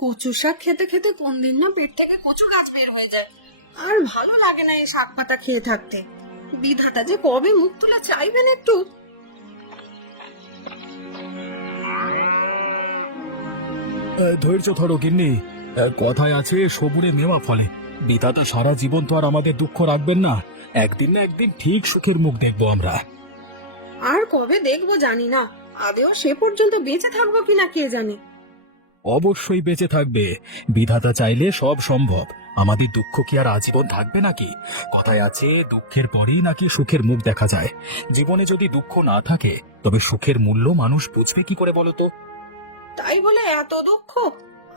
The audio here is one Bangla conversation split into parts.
কচু শাক খেতে খেতে কোন দিন না পেট থেকে কচু গাছ বের হয়ে যায়। আর ভালো লাগে না এই শাক পাতা খেয়ে থাকতে। বিধাতা যে কবে মুখ তুলে চাইবেন একটু। ধৈর্য ধরো গিন্নি। কথায় আছে সবুরে মেওয়া ফলে। বিধাতা সারা জীবন তো আর আমাদের দুঃখ রাখবেন না। একদিন না একদিন ঠিক সুখের মুখ দেখবো আমরা। আর কবে দেখবো জানি না, আদেও সে পর্যন্ত বেঁচে থাকবো কিনা কে জানে। অবশ্যই বেঁচে থাকবে। বিধাতা চাইলে সব সম্ভব। আমাদের দুঃখ কি আর আজীবন থাকবে নাকি? কথায় আছে দুঃখের পরেই নাকি সুখের মুখ দেখা যায়। জীবনে যদি দুঃখ না থাকে তবে সুখের মূল্য মানুষ বুঝবে কি করে বলো তো? তাই বলে এত দুঃখ?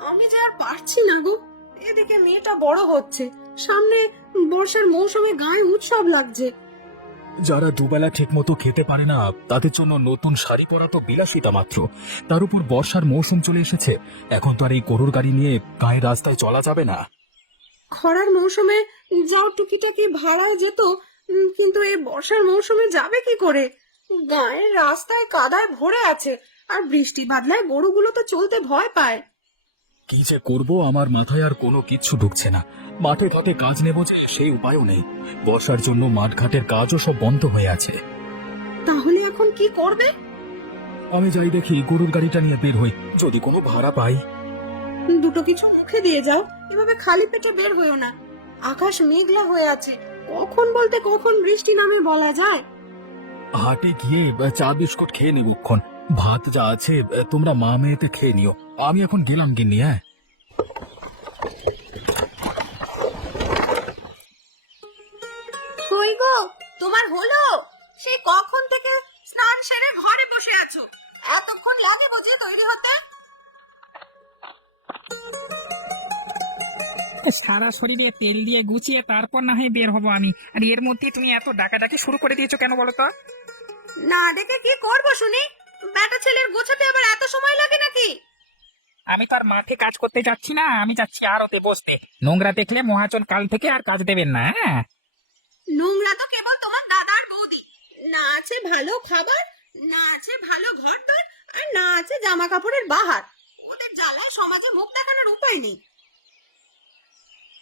আমি যে আর পারছি না গো। এদিকে মেয়েটা বড় হচ্ছে, সামনে বর্ষার মৌসুমে গায়ে উৎসব লাগছে। যারা দুবেলা ঠিক মতো খেতে পারে না তাদের জন্য নতুন শাড়ি পরা তো বিলাসিতা মাত্র। তার উপর বর্ষার মৌসুম চলে এসেছে। এখন তো আর এই গরুর গাড়ি নিয়ে গায়ের রাস্তায় চলা যাবে না। খরার মৌসুমে যাও টুকিটাকি ভাড়ায় যেত, কিন্তু এই বর্ষার মৌসুমে যাবে কি করে? গায়ের রাস্তায় কাদায় ভরে আছে, আর বৃষ্টি বাদলায় গরুগুলো তো চলতে ভয় পায়। কি যে করব আমার মাথায় আর কোনো কিচ্ছু ঢুকছে না। মাঠে ঘাটে কাজ নেব যে সেই উপায়ও নেই। বর্ষার জন্য মাঠঘাটের কাজও সব বন্ধ হয়ে আছে। তাহলে এখন কি করবে? আমি যাই দেখি গরুর গাড়িটা নিয়ে বের হই, যদি কোনো ভাড়া পাই। দুটো কিছু মুখে দিয়ে যাও, এভাবে খালি পেটে বের হইও না। আকাশ মেঘলা হয়ে আছে, কখন বলতে কখন বৃষ্টি নামে বলা যায়। হাটে গিয়ে চা বিস্কুট খেয়ে নেবক্ষণ। ভাত যা আছে তোমরা মা মেয়েতে খেয়ে নিও। আমি এখন গেলাম গিন্নি। হ্যাঁ, কই গো, তোমার হলো? সেই কখন থেকে স্নান সেরে ঘরে বসে আছো, এতক্ষণ লাগে বুঝি তৈরি হতে? সারা শরীরে তেল দিয়ে গুছিয়ে তারপর না হয় বের হবো আমি। আর এর মধ্যে তুমি এত ডাকাডাকি শুরু করে দিয়েছো কেন বলো তো? না দেখে কি করবো শুনি? বেটা ছেলের গোছাতে আবার এত সময় লাগে নাকি? আমি তো আর মাঠে কাজ করতে যাচ্ছি না, আমি যাচ্ছি আড়তে বসতে। নোংরা দেখলে মহাজন কাল থেকে আর কাজ দেবেন না। হ্যাঁ, নোংরা তো কেবল তোমার দাদার বৌদি। না আছে ভালো খাবার, না আছে ভালো ঘরদর, আর না আছে জামা কাপড়ের বাহার। ওদের জ্বালায় সমাজে মুখ দেখানোর উপায় নেই।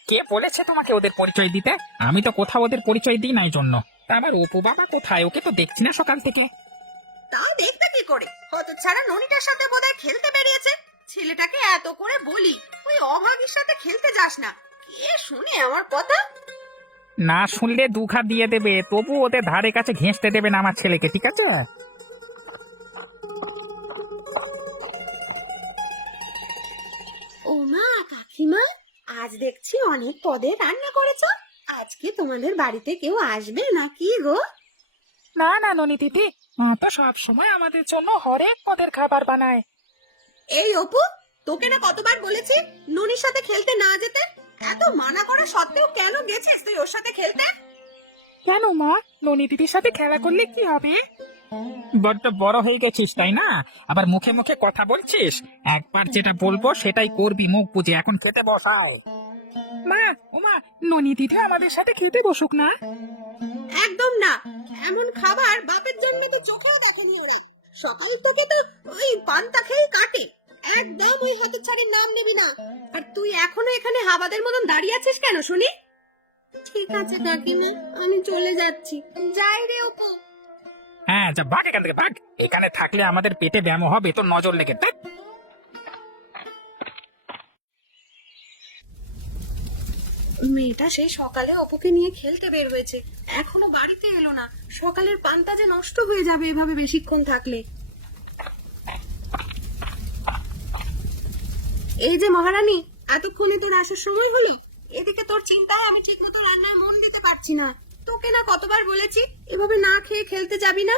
কে বলেছে তোমাকে ওদের পরিচয় দিতে? আমি তো কোথাও ওদের পরিচয় দিই নাই জন্য। তা আমার অপু বাবা কোথায়? ওকে তো দেখছি না সকাল থেকে। তা দেখতে কি করে? হতচ্ছাড়া ননিটার সাথে বোধহয় খেলতে বেরিয়েছে। ছেলেটাকে এত করে বলি ওই অভাগীর সাথে খেলতে যাস না, কে শুনে আমার কথা? না শুনলে দুঘা দিয়ে দেবে, তবু ওদের ধারে কাছে ঘেঁষতে দেবে না আমার ছেলেকে, ঠিক আছে? ও মা, কাকিমা, আজ দেখছি অনেক পদের রান্না করেছো। আজকে তোমাদের বাড়িতে কেউ আসবে নাকি গো? না না ননি দিদি, মা তো সব সময় আমাদের জন্য হরেক পদের খাবার বানায়। এই অপু, তোকে না কতবার বলেছি ননির সাথে খেলতে না যেতে? এত মানা করা সত্ত্বেও কেন গেছিস তুই ওর সাথে খেলতে? কেন মা, ননি দিদির সাথে খেলা করলে কি হবে? বড্ড বড় হয়ে গেছিস তাই না? আবার মুখে মুখে কথা বলছিস। একবার যেটা বলবো সেটাই করবি মুখ বুঝে। এখন খেতে বসায়। মা, ওমা, ননি দিদি আমাদের সাথে খেতে বসুক না। একদম না। এমন খাবার বাপের জন্য তো চোখেও দেখেনি ওরা। সকাল থেকে তো ওই পান্তা খেয়ে কাটে। একদম ওই হতচ্ছাড়ির নাম নেবি না। আর তুই এখনো এখানে হাবাদের মতন দাঁড়িয়ে আছিস কেন শুনি? ঠিক আছে কাকিমা, আমি চলে যাচ্ছি। যাই রে অপু। হ্যাঁ, যা ভাগ এখান থেকে, ভাগ। এখানে থাকলে আমাদের পেটে ব্যায়াম হবে, তোর নজর লেগে। ধ্যাৎ। মেয়েটা সেই সকালে অপুকে নিয়ে খেলতে বের হয়েছে, এখনো বাড়িতে এলো না। সকালের পান্তা যে নষ্ট হয়ে যাবে এভাবে বেশিক্ষণ থাকলে। এই যে মহারানী, এতক্ষণে তোর আসার সময় হলো। এদিকে তোর চিন্তায় আমি ঠিক মতো রান্নায় মন দিতে পারছি না। তোকে না কতবার বলেছি এভাবে না খেয়ে খেলতে যাবি না।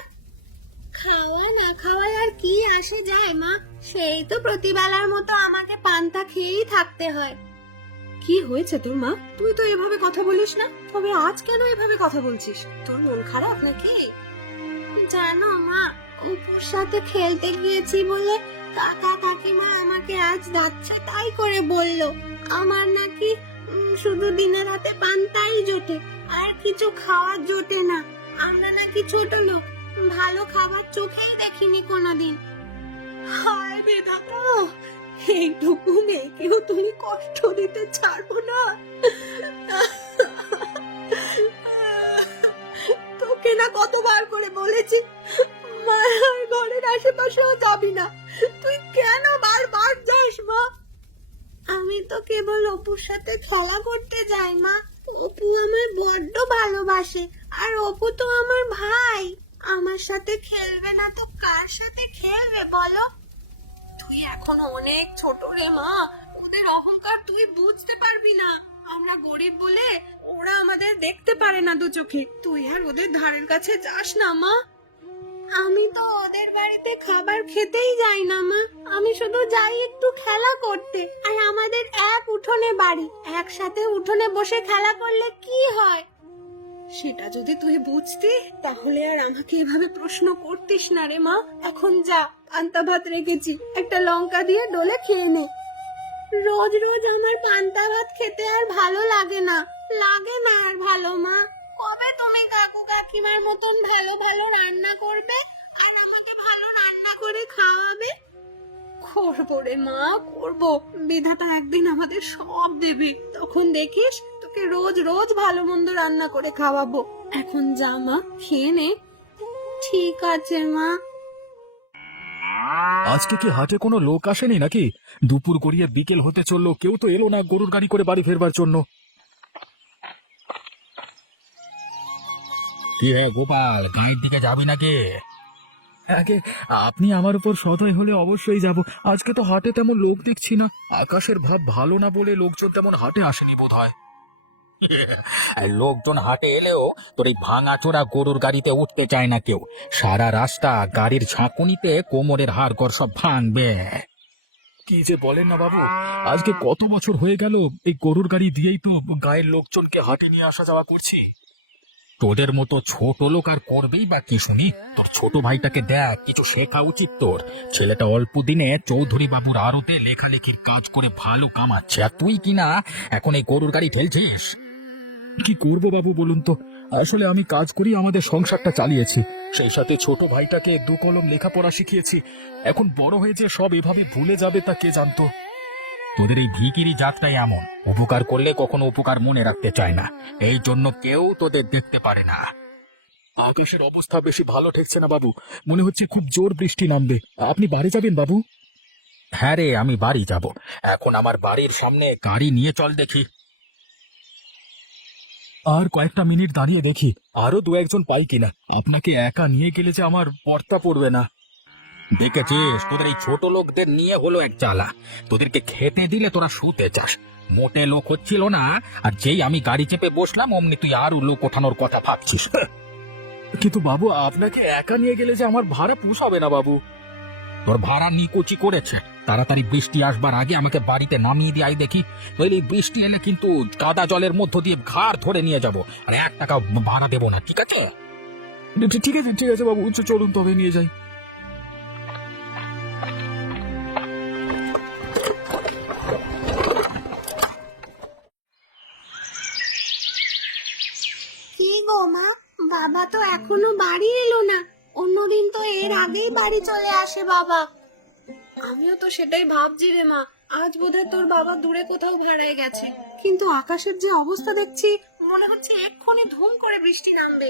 খাওয়া না খাওয়ায় আর কি আসে যায় মা, সেই তো প্রতিবেলার মতো আমাকে পান্তা খেয়েই থাকতে হয়। কি হয়েছে তোর মা? তুই তো এভাবে কথা বলিস না, তবে আজ কেন এভাবে কথা বলছিস? তোর মন খারাপ নাকি? জানো মা, অপুর সাথে খেলতে গিয়েছি বলে কাকা কাকিমা আমাকে আজ যাচ্ছে তাই করে বললো। আমার নাকি শুধু দিনে রাতে পান্তাই জোটে, আর কিছু খাওয়ার জোটে না। আমরা নাকি ছোট লোক, ভালো খাবার চোখেই দেখিনি কোনোদিন। হায় বিধাতা, এইটুকু মেয়েকেও তুমি কষ্ট দিতে ছাড়বো না? তোকে না কতবার করে বলেছি মার ঘরের আশেপাশেও যাবি না, তুই কেন বারবার যাস মা? আমি তো কেবল অপুর সাথে খেলা করতে যাই মা। অপু আমায় বড্ড ভালোবাসে, আর অপু তো আমার ভাই। আমার সাথে খেলবে না তো কার সাথে খেলবে বলো? তুই এখন অনেক ছোট রে মা, ওদের অহংকার তুই বুঝতে পারবি না। আমরা গরিব বলে ওরা আমাদের দেখতে পারে না দু চোখে। তুই আর ওদের ধারের কাছে যাস না মা। আমি তো ওদের বাড়িতে খাবার খেতেই যাই না মা, আমি শুধু যাই একটু খেলা করতে। আর আমাদের এক উঠোনে বাড়ি, একসাথে উঠোনে বসে খেলা করলে কি হয়? সেটা যদি তুই বুঝতি তাহলে আর আমাকে এভাবে প্রশ্ন করতিস না রে মা। এখন যা, পান্তা ভাত রেখেছি, একটা লঙ্কা দিয়ে ডলে খেয়ে নে। রোজ রোজ আমার পান্তা ভাত খেতে আর ভালো লাগে না, লাগে না আর ভালো মা। কবে তুমি কাকু কাকিমার মতন ভালো ভালো রান্না করবে আর আমাকে ভালো রান্না করে খাওয়াবে? করবো রে মা, করবো। বিধাতা একদিন আমাদের সব দেবে, তখন দেখিস তোকে রোজ রোজ ভালো মন্দ রান্না করে খাওয়াবো। এখন যা মা, খেয়ে নে। ঠিক আছে মা। আজকে কি হাটে কোনো লোক আসেনি নাকি? দুপুর গড়িয়ে বিকেল হতে চললো, কেউ তো এলো না গরুর গাড়ি করে বাড়ি ফেরবার জন্য। কি হে গোপাল, গাড়ির দিকে যাবি নাকি? আগে আপনি আমার উপর সদয় হলে অবশ্যই যাব। আজকে তো হাটে তেমন লোক দেখছি না। আকাশের ভাব ভালো না বলে লোকজন তেমন হাটে আসেনি বোধহয়। লোকজন হাটে এলেও তোর এই ভাঙাচোরা গরুর গাড়িতে উঠতে চায় না কেউ। সারা রাস্তা গাড়ির ঝাঁকুনিতে কোমরের হাড়গড় সব ভাঙবে। কি যে বলেন না বাবু, আজকে কত বছর হয়ে গেল এই গরুর গাড়ি দিয়েই তো গায়ের লোকজনকে হাটে নিয়ে আসা যাওয়া করছি। তোদের মতো ছোট লোক আর করবেই বা কি শুনি? তোর ছোট ভাইটাকে দেখ, কিছু শেখা উচিত তোর। ছেলেটা অল্প দিনে চৌধুরী বাবুর আড়তে লেখালেখির কাজ করে ভালো কামাচ্ছে, আর তুই কিনা এখন এই গরুর গাড়ি ঠেলছিস। কি করব বাবু বলুন তো, আসলে আমি কাজ করি আমাদের সংসারটা চালিয়েছি, সেই সাথে ছোট ভাইটাকে দু কলম লেখাপড়া শিখিয়েছি। এখন বড় হয়ে যে সব এভাবে ভুলে যাবে তা কে জানতো। তোদের এই ভিকিরি জাতটাই এমন, উপকার করলে কখনো উপকার মনে রাখতে চায় না, এই জন্য কেউ তোদের দেখতে পারে না। আকাশের অবস্থা বেশি ভালো ঠেকছে না বাবু, মনে হচ্ছে খুব জোর বৃষ্টি নামবে। আপনি বাড়ি যাবেন বাবু? হ্যাঁ রে, আমি বাড়ি যাব। এখন আমার বাড়ির সামনে গাড়ি নিয়ে চল দেখি। আর কয়েকটা মিনিট দাঁড়িয়ে দেখি আরো দু একজন পাই কিনা। আপনাকে একা নিয়ে গেলে যে আমার পর্তা পড়বে না। দেখেছিস, তোদের এই ছোট লোকদের নিয়ে হলো এক জ্বালা। তোদেরকে খেতে দিলে তোরা শুতে চাস। মোটে লোক হচ্ছিল না, আর যেই আমি গাড়ি চেপে বসলাম অমনি তুই আরো লোক ওঠানোর কথা ভাবছিস। কিন্তু বাবু, আপনাকে একা নিয়ে গেলে যে আমার ভাড়া পোষাবে না বাবু। তোর ভাড়া নিকুচি করেছে। তাড়াতাড়ি বৃষ্টি আসবার আগে আমাকে বাড়িতে নামিয়ে দিয়ে আই দেখি, নইলে বৃষ্টি এলে কিন্তু কাদা জলের মধ্য দিয়ে ঘাড় ধরে নিয়ে যাব, আর 1 টাকা ভাড়া দেবো না, ঠিক আছে? ঠিক আছে, ঠিক আছে বাবু, চলুন তবে নিয়ে যাই। কি গো মা, বাবা তো এখনো বাড়ি এলো না। অন্যদিন তো এর আগেই বাড়ি চলে আসে বাবা। আমিও তো সেটাই ভাবছি রে মা, আজ বোধহয় তোর বাবা দূরে কোথাও ভাড়ায় গেছে। কিন্তু আকাশের যে অবস্থা দেখছি, মনে হচ্ছে এক্ষুনি ধুম করে বৃষ্টি নামবে।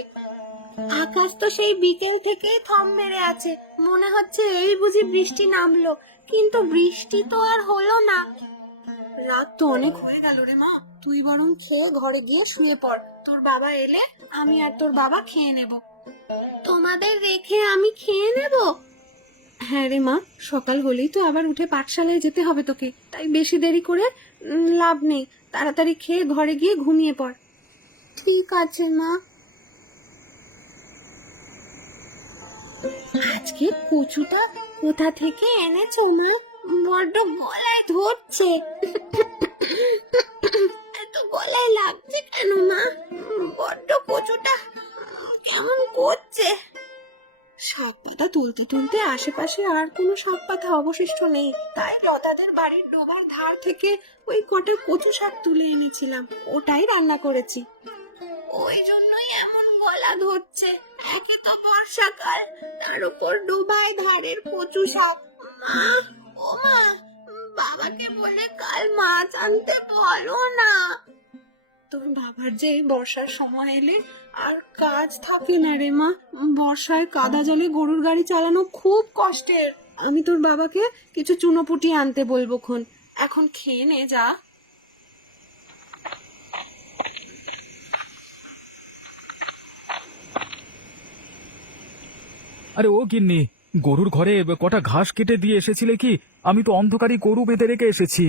আকাশ তো সেই বিকেল থেকেই থম মেরে আছে, মনে হচ্ছে এই বুঝি বৃষ্টি নামলো, কিন্তু বৃষ্টি তো আর হলো না। রাত তো অনেক হয়ে গেল রে মা, তুই বরং খেয়ে ঘরে গিয়ে শুয়ে পড়। তোর বাবা এলে আমি আর তোর বাবা খেয়ে নেব। তোমাদের রেখে আমি খেয়ে নেব? হ্যাঁ রে মা, সকাল হলেই তো আবার উঠে পাঠশালায় যেতে হবে তোকে, তাই বেশি দেরি করে লাভ নেই। তাড়াতাড়ি খেয়ে ঘরে গিয়ে ঘুমিয়ে পড়। ঠিক আছে মা। আজকে কচুটা কোথা থেকে এনেছো মা? বড্ড গলায় ধরছে। এত গলায় লাগছে কেন মা? বড্ড কচুটা কেমন করছে। শাক পাতা তুলতে তুলতে আশেপাশে আর কোনো শাক পাতা অবশিষ্ট নেই, তাই লতাদের বাড়ির ডোবার ধার থেকে ওই কটা কচু শাক তুলে এনেছিলাম, ওটাই রান্না করেছি। ওই জন্যই এমন গলা ধরছে। একে তো বর্ষাকাল, তার উপর ডোবায় ধারের কচু শাক। মা, ও মা, বলে কাল মাছ আনতে বলো না। তোর বাবার যে এই বর্ষার সময় এলে আর কাজ থাকে না রে মা। বর্ষায় কাদা জলে গরুর গাড়ি চালানো খুব কষ্টের। আমি তোর বাবাকে কিছু চুনোপুটি আনতে বলবো খন। এখন খেয়ে নে যা। আরে ও গিন্নি, গরুর ঘরে কটা ঘাস কেটে দিয়ে এসেছিলে কি? আমি তো অন্ধকারই গরু বেঁধে রেখে এসেছি।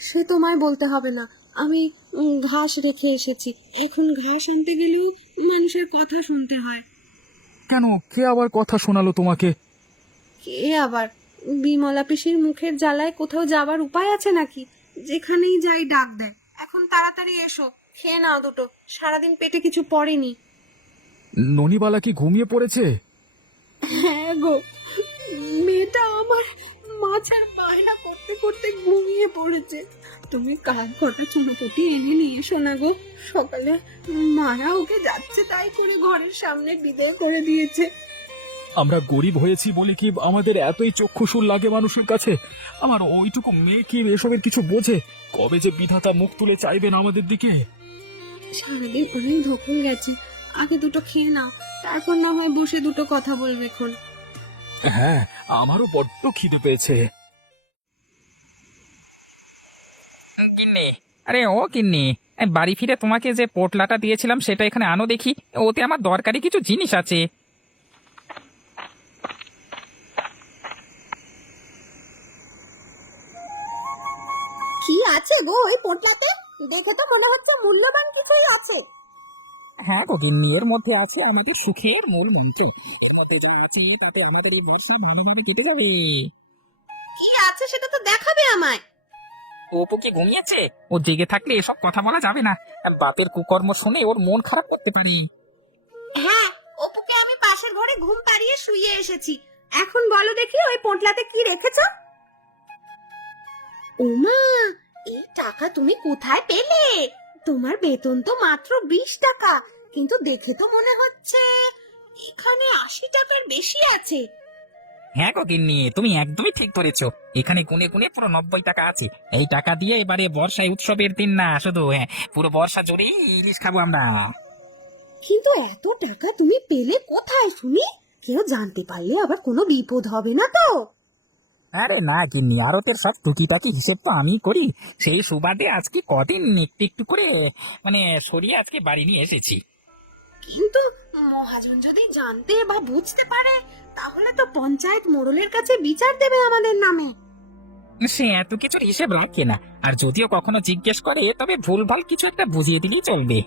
সে তোমায় বলতে হবে না, আমি ঘাস রেখে এসেছি। এখন ঘাস আনতে গেলেও মানুষের কথা শুনতে হয়। কেন, কে আবার কথা শোনালো তোমাকে? কে আবার? বিমলা পিসির মুখের জ্বালায় কোথাও যাবার উপায় আছে নাকি? যেখানেই যাই ডাক দেয়। এখন তাড়াতাড়ি এসো, খেয়ে নাও দুটো। সারাদিন পেটে কিছু পড়েনি। ননিবালা কি ঘুমিয়ে পড়েছে? হ্যাঁ গো, মেয়েটা আমার মাছের বায়না করতে করতে ঘুমিয়ে পড়েছে। তুমি কাল কটা চুনোপুটি এনে নিয়ে এসো না গো। সকালে মারা ওকে যাচ্ছে তাই করে ঘরের সামনে বিদায় করে দিয়েছে। আমরা গরিব হয়েছি বলে কি আমাদের এতই চক্ষুসুর লাগে মানুষের কাছে? আমার ওইটুকু মেয়ে কি এসবের কিছু বোঝে? কবে যে বিধাতা মুখ তুলে চাইবেন আমাদের দিকে? সারাদিন অনেক ধকল গেছে, আগে দুটো খেয়ে নাও, তারপর না হয় বসে দুটো কথা বলবে এখন। হ্যাঁ, আমারও বড্ড খিদে পেয়েছে। গিন্নি, আরে ও গিন্নি, এই বাড়ি ফিরে তোমাকে যে পোটলাটা দিয়েছিলাম সেটা এখানে আনো দেখি। ওতে আমার দরকারি কিছু জিনিস আছে। কি আছে গো ওই পোটলাতে? দেখে তো মনে হচ্ছে মূল্যবান কিছুই আছে। হ্যাঁ গো গিন্নি, এর মধ্যে আছে আমাদের সুখের মূল মন্ত্র। এর মধ্যে যা আছে তাতে আমাদের এই বর্ষা ভালোভাবে কেটে যাবে। কি আছে সেটা তো দেখাবে আমায়। অপু কি ঘুমিয়েছে? ও জেগে থাকলে এসব কথা বলা যাবে না। বাপের কুকর্ম শুনে ওর মন খারাপ করতে পারি। হ্যাঁ, অপুকে আমি পাশের ঘরে ঘুম পাড়িয়ে শুইয়ে এসেছি। এখন বলো দেখি ওই পোটলাতে কি রেখেছো? ওমা, এই টাকা তুমি কোথায় পেলে? তোমার বেতন তো মাত্র 20 টাকা, কিন্তু দেখে তো মনে হচ্ছে এখানে 80 টাকার বেশি আছে। হ্যাঁ গো গিন্নি, তুমি একদমই ঠিক ধরেছো। এখানে গুনে গুনে পুরো 90 টাকা আছে। এই টাকা দিয়ে এবারে বর্ষায় উৎসবের দিন না শুধু, হ্যাঁ, পুরো বর্ষা জুড়েই ইলিশ খাবো আমরা। কিন্তু এত টাকা তুমি পেলে কোথায় শুনি? কেউ জানতে পারলে আবার কোনো বিপদ হবে না তো? আরে না গিন্নি, আরতের সব টুকিটাকি হিসেব তো আমি করি। সেই সুবাদে আজকে কদিন একটু একটু করে মানে সরিয়ে আজকে বাড়ি নিয়ে এসেছি। কিন্তু মহাজন যদি জানতে বা বুঝতে পারে, তাহলে তো পঞ্চায়েত মোড়লের কাছে বিচার দেবে আমাদের নামে। সে এত কিছুর হিসেব রাখে না, আর যদিও কখনো জিজ্ঞেস করে তবে ভুলভাল কিছু একটা বুঝিয়ে দিলেই চলবে।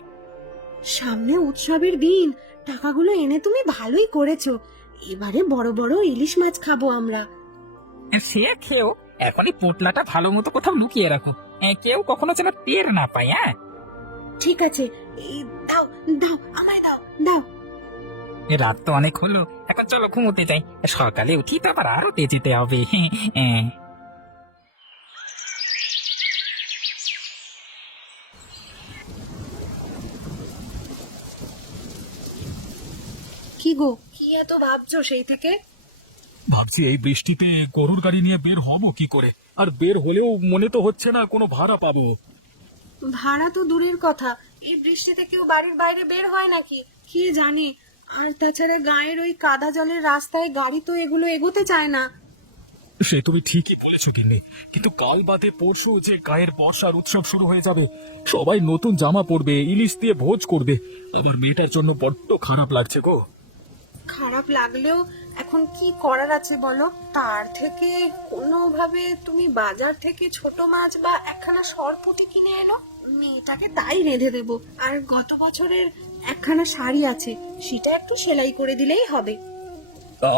সামনে উৎসবের দিন, টাকাগুলো এনে তুমি ভালোই করেছো। এবারে বড় বড় ইলিশ মাছ খাবো আমরা। সে খেয়েও এখনই পোটলাটা ভালো মতো কোথাও লুকিয়ে রাখো। কেউ কখনো যেন টের না পায়। হ্যাঁ ঠিক আছে, এই দাও দাও, আমায় দাও দাও। রাত তো অনেক হলো, এখন চলো ঘুমোতে যাই। সকালে উঠি তো আবার আরতে যেতে হবে। কি গো, কি এত ভাবছো সেই থেকে? ভাবছি এই বৃষ্টিতে গরুর গাড়ি নিয়ে বের হব কি করে? আর বের হলেও মনে তো হচ্ছে না কোনো ভাড়া পাবো। ভাড়া তো দূরের কথা, এই বৃষ্টিতে কেউ বাড়ির বাইরে বের হয় নাকি কে জানে। আর তাছাড়া গায়ের ওই কাদা জলের রাস্তায় গাড়ি তো এগুলো এগোতে চায় না। সে তুমি ঠিকই বলেছো গিন্নি, কিন্তু কাল বাদে পরশু যে গায়ের বর্ষার উৎসব শুরু হয়ে যাবে। সবাই নতুন জামা পরবে, ইলিশ দিয়ে ভোজ করবে। আমার মেয়েটার জন্য বড্ড খারাপ লাগছে গো। খারাপ লাগলেও এখন কি করার আছে বলো? তার থেকে কোনোভাবে তুমি বাজার থেকে ছোট মাছ বা একখানা সরপুঁটি কিনে এনো, মেয়েটাকে তাই রেঁধে দেবো। আর গত বছরের একখানা শাড়ি আছে, সেটা একটু সেলাই করে দিলেই হবে।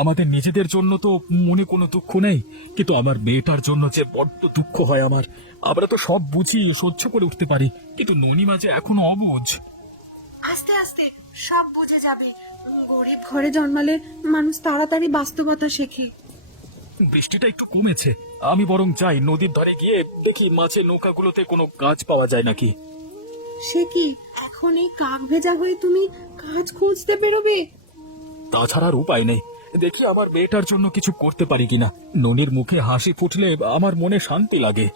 আমাদের নিজেদের জন্য তো মনে কোনো দুঃখ নেই, কিন্তু আমার মেয়েটার জন্য যে বড্ড দুঃখ হয় আমার। আমরা তো সব বুঝি, সহ্য করে উঠতে পারি, কিন্তু ননিমা যে এখনো অবুঝ। আস্তে আস্তে সব বুঝে যাবে। গরিব ঘরে জন্মালে মানুষ তাড়াতাড়ি বাস্তবতা শেখে। বৃষ্টিটা একটু কমেছে, আমি বরং যাই নদীর ধারে গিয়ে দেখি মাছের নৌকাগুলোতে কোনো কাজ পাওয়া যায় নাকি। সে কি, এখন এই কাক ভেজা হয়ে তুমি কাজ খুঁজতে বেরোবে? তাছাড়া আর উপায় নেই, দেখি আমার মেয়েটার জন্য কিছু করতে পারি কিনা। ননির মুখে হাসি ফুটলে আমার মনে শান্তি লাগে।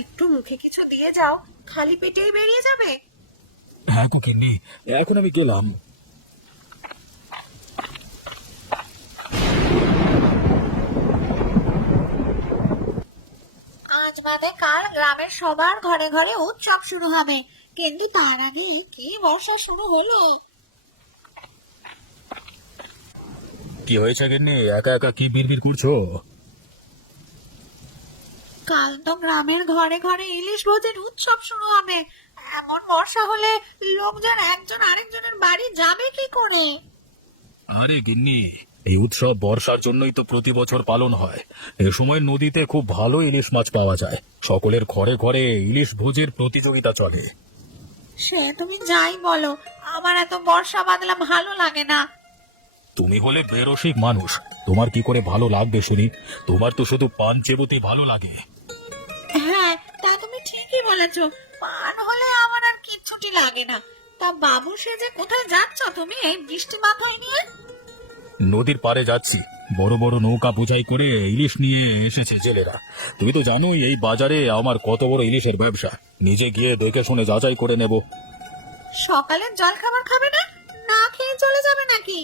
একটু মুখে কিছু দিয়ে যাও, খালি পেটেই বেরিয়ে যাবে। হ্যাঁ গো গিন্নি, এখন আমি গেলাম। আজ বাদে কাল গ্রামের সবার ঘরে ঘরে উৎসব শুরু হবে, কিন্তু তার আগে কি বর্ষা শুরু হলো। কি হয়েছে গিন্নি, একা একা কি বিড়বিড় করছো? কাল তো গ্রামের ঘরে ঘরে ইলিশ ভোজের উৎসব শুরু হবে। এমন বর্ষা হলে লোকজন একজন আরেকজনের বাড়ি যাবে কি করে? আরে গিন্নি, এই উৎসব বর্ষার জন্যই তো প্রতি বছর পালন হয়। এ সময় নদীতে খুব ভালো ইলিশ মাছ পাওয়া যায়, সকলের ঘরে ঘরে ইলিশ ভোজের প্রতিযোগিতা চলে। সে তুমি যাই বলো, আমার এত বর্ষা বাদলা ভালো লাগে না। তুমি হলে বেরসিক মানুষ, তোমার কি করে ভালো লাগবে শুনি? তোমার তো শুধু পান চেবোতেই ভালো লাগে। হ্যাঁ, তা তুমি ঠিকই বলেছো, পান হলে আমার আর কিচ্ছুটি লাগে না। তা বাবু সেজে কোথায় যাচ্ছ তুমি এই বৃষ্টি মাথায় নিয়ে? নদীর পাড়ে যাচ্ছি, বড় বড় নৌকা বোঝাই করে ইলিশ নিয়ে এসেছে জেলেরা। তুমি তো জানোই এই বাজারে আমার কত বড় ইলিশের ব্যবসা, নিজে গিয়ে দেখে শুনে যাচাই করে নেব। সকালের জল খাবার খাবে না? না খেয়ে চলে যাবে নাকি?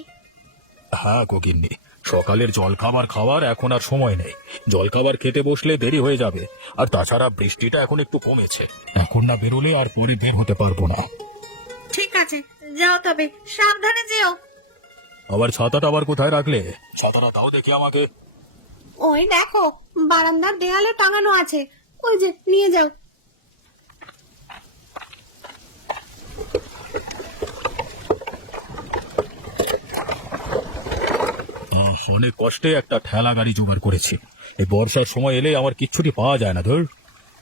হ্যাঁ গিন্নি, সকালের জলখাবার খাওয়ার এখন আর সময় নেই। জলখাবার খেতে বসলে দেরি হয়ে যাবে, আর তাছাড়া বৃষ্টিটা এখন একটু কমেছে, এখন না বেরোলে আর পরে বের হতে পারবো না। ঠিক আছে, যাও তবে সাবধানে যেও। আবার ছাতাটা আবার কোথায় রাখলে? ছাতাটা দাও দেখি আমাকে। ওই দেখো, বারান্দার দেয়ালে টাঙানো আছে, ওই যে নিয়ে যাও। অনেক কষ্টে একটা ঠেলা গাড়ি জোগাড় করেছি। এই বর্ষার সময় এলে আমার কিচ্ছুটি পাওয়া যায় না। ধর,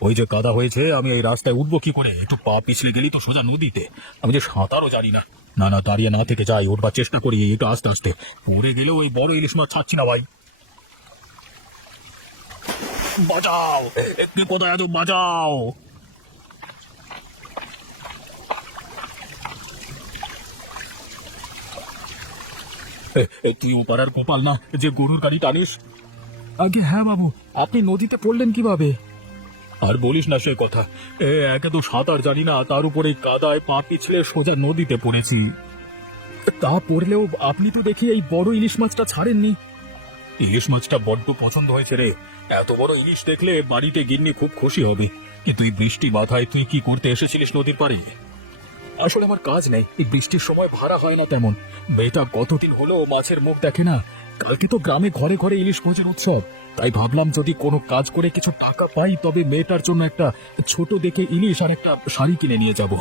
ওই যে কাদা হয়েছে, আমি এই রাস্তায় উঠবো কি করে? একটু পা পিছলে গেলি তো সোজা নদীতে। আমি যে সাঁতারও জানি না। না না, দাঁড়িয়ে না থেকে যাই, উঠবার চেষ্টা করি একটু আস্তে আস্তে। পড়ে গেলেও ওই বড় ইলিশ মাছ ছাড়ছি না ভাই। বাঁচাও, কে কোথায় আছো? বাঁচাও। তুই ও পাড়ার গোপাল না, যে গরুর গাড়ি টানিস? আগে হ্যাঁ বাবু, আপনি নদীতে পড়লেন কিভাবে? আর বলিস না সে কথা। একে তো সাঁতার জানি না, তার উপরে কাদায় পা পিছলে সোজা নদীতে পড়েছি। তা পড়লেও আপনি তো দেখি এই বড় ইলিশ মাছটা ছাড়েননি। ইলিশ মাছটা বড্ড পছন্দ হয়েছে রে। এত বড় ইলিশ দেখলে বাড়িতে গিন্নি খুব খুশি হবে। কিন্তু এই বৃষ্টি মাথায় তুই কি করতে এসেছিলিস নদীর পাড়ে? আসলে আমার কাজ নেই, এই বৃষ্টির সময় ভাড়া হয় না তেমন। মেয়েটা কতদিন হলো মাছের মুখ দেখে না। কালকে তো গ্রামে ঘরে ঘরে ইলিশ ভোজের উৎসব, তাই ভাবলাম যদি কোনো কাজ করে কিছু টাকা পাই তবে মেয়েটার জন্য একটা ছোট দেখে ইলিশ আর একটা শাড়ি কিনে নিয়ে যাব।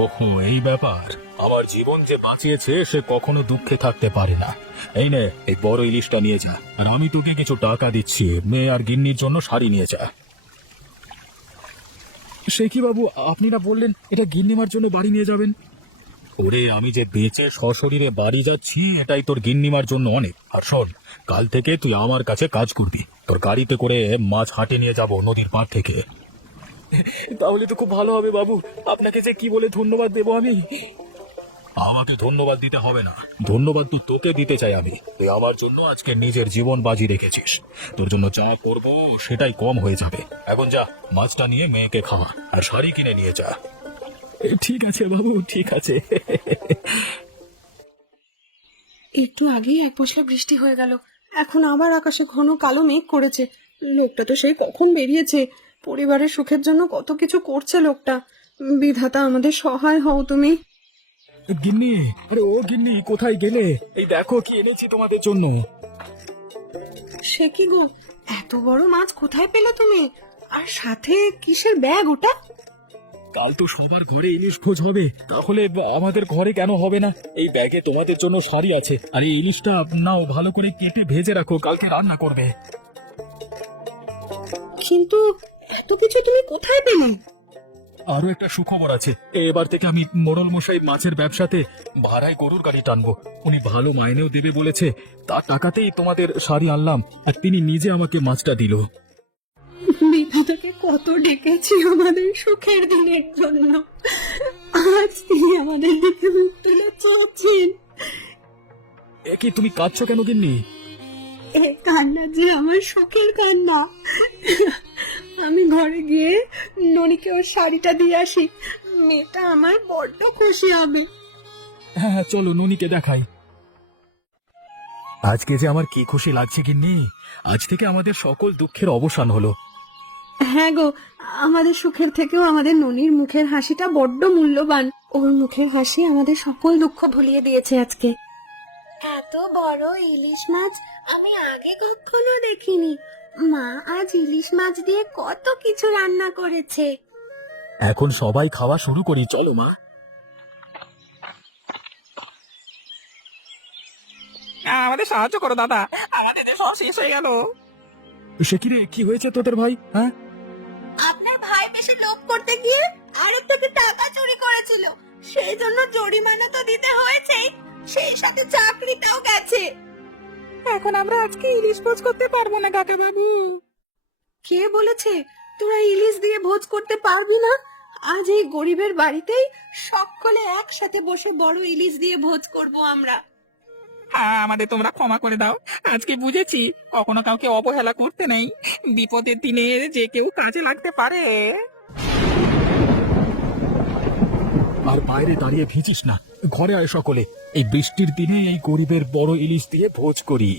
ওহো, এই ব্যাপার। আমার জীবন যে বাঁচিয়েছে সে কখনো দুঃখে থাকতে পারে না। এই নে, এই বড় ইলিশটা নিয়ে যা, আর আমি তোকে কিছু টাকা দিচ্ছি, মেয়ে আর গিন্নির জন্য শাড়ি নিয়ে যা। সে কি বাবু, আপনি না বললেন এটা গিন্নিমার জন্য বাড়ি নিয়ে যাবেন? ওরে, আমি যে বেঁচে সশরীরে বাড়ি যাচ্ছি এটাই তোর গিন্নিমার জন্য অনেক। আর শোন, কাল থেকে তুই আমার কাছে কাজ করবি, তোর গাড়িতে করে মাছ হাটে নিয়ে যাব নদীর পাড় থেকে। তাহলে তো খুব ভালো হবে বাবু, আপনাকে যে কি বলে ধন্যবাদ দেবো আমি। আমাকে ধন্যবাদ দিতে হবে না, ধন্যবাদ তো তোকে দিতে চাই আমি। তুই আমার জন্য আজকে নিজের জীবন বাজি রেখেছিস, তোর জন্য যা করবো সেটাই কম হয়ে যাবে। এখন যা, মাছটা নিয়ে মেয়েকে খাওয়া আর শাড়ি কিনে নিয়ে যা। ঠিক আছে বাবু, ঠিক আছে। একটু আগেই এক পশলা বৃষ্টি হয়ে গেল, এখন আবার আকাশে ঘন কালো মেঘ করেছে। লোকটা তো সেই কখন বেরিয়েছে, পরিবারের সুখের জন্য কত কিছু করছে লোকটা। বিধাতা আমাদের সহায় হও তুমি। গিন্নি, আরে ও গিন্নি, কোথায় গেলে? এই দেখো কি এনেছি তোমাদের জন্য। সে কি গো, এত বড় মাছ কোথায় পেলে তুমি? আর সাথে কিসের ব্যাগ ওটা? কাল তো সবার ঘরে ইলিশ ভোজ হবে, তাহলে আমাদের ঘরে কেন হবে না? এই ব্যাগে তোমাদের জন্য শাড়ি আছে, আর এই ইলিশটা নাও, ভালো করে কেটে ভেজে রাখো, কালকে রান্না করবে। কিন্তু এত কিছু তুমি কোথায় পেলে? আরো একটা সুখবর আছে, এবার থেকে আমি মোড়ল মশাই মাছের ব্যবসাতে ভাড়ায় গরুর গাড়ি টানবো। উনি ভালো মাইনেও দেবে বলেছে, তার টাকাতেই তোমাদের শাড়ি আনলাম, আর তিনি নিজে আমাকে মাছটা দিল। বিধাতাকে কত ডেকেছি আমাদের সুখের দিনের জন্য, আজ তিনি আমাদের দিকে মুখ তুলে চাচ্ছেন। এ কি, তুমি কাঁদছো কেন গিন্নি? এই কান্না যে আমার সুখের কান্না। আমি ঘরে গিয়ে ননিকে ওর শাড়িটা দিয়ে আসি, মেয়েটা আমার বড্ড খুশি হবে। হ্যাঁ হ্যাঁ, চলো ননিকে দেখাই। আজকে যে আমার কি খুশি লাগছে গিন্নি, আজ থেকে আমাদের সকল দুঃখের অবসান হলো। হ্যাঁ গো, আমাদের সুখের থেকেও আমাদের ননির মুখের হাসিটা বড্ড মূল্যবান। ওর মুখের হাসি আমাদের সকল দুঃখ ভুলিয়ে দিয়েছে আজকে। এত বড় ইলিশ মাছ আমি আগে কখনো দেখিনি। মা আজ ইলিশ মাছ দিয়ে কত কিছু রান্না করেছে। এখন সবাই খাওয়া শুরু করি, চলো মা। আমাদের সাহায্য করো দাদা, আমাদের যে সব শেষ হয়ে গেল। সে কি রে, কি হয়েছে তোদের ভাই? হ্যাঁ, আপনার ভাই বেশি লোভ করতে গিয়ে আরেকটাকে টাকা চুরি করেছিল, সেই জন্য জরিমানা তো দিতে হয়েছে, সেই সাথে চাকরিটাও গেছে। এখন আমরা আজকে ইলিশ ভোজ করতে পারবো না কাকা বাবু। কে বলেছে তোরা ইলিশ দিয়ে ভোজ করতে পারবি না? আজ এই গরিবের বাড়িতেই সকলে একসাথে বসে বড় ইলিশ দিয়ে ভোজ করব আমরা। হ্যাঁ, আমাদের তোমরা ক্ষমা করে দাও। আজকে বুঝেছি কখনো কাউকে অবহেলা করতে নেই, বিপদের দিনে যে কেউ কাজে লাগতে পারে। আর বাইরে দাঁড়িয়ে ভিজিস না, ঘরে আয় সকলে। এই বৃষ্টির দিনে এই গরিবের বড় ইলিশ দিয়ে ভোজ করি।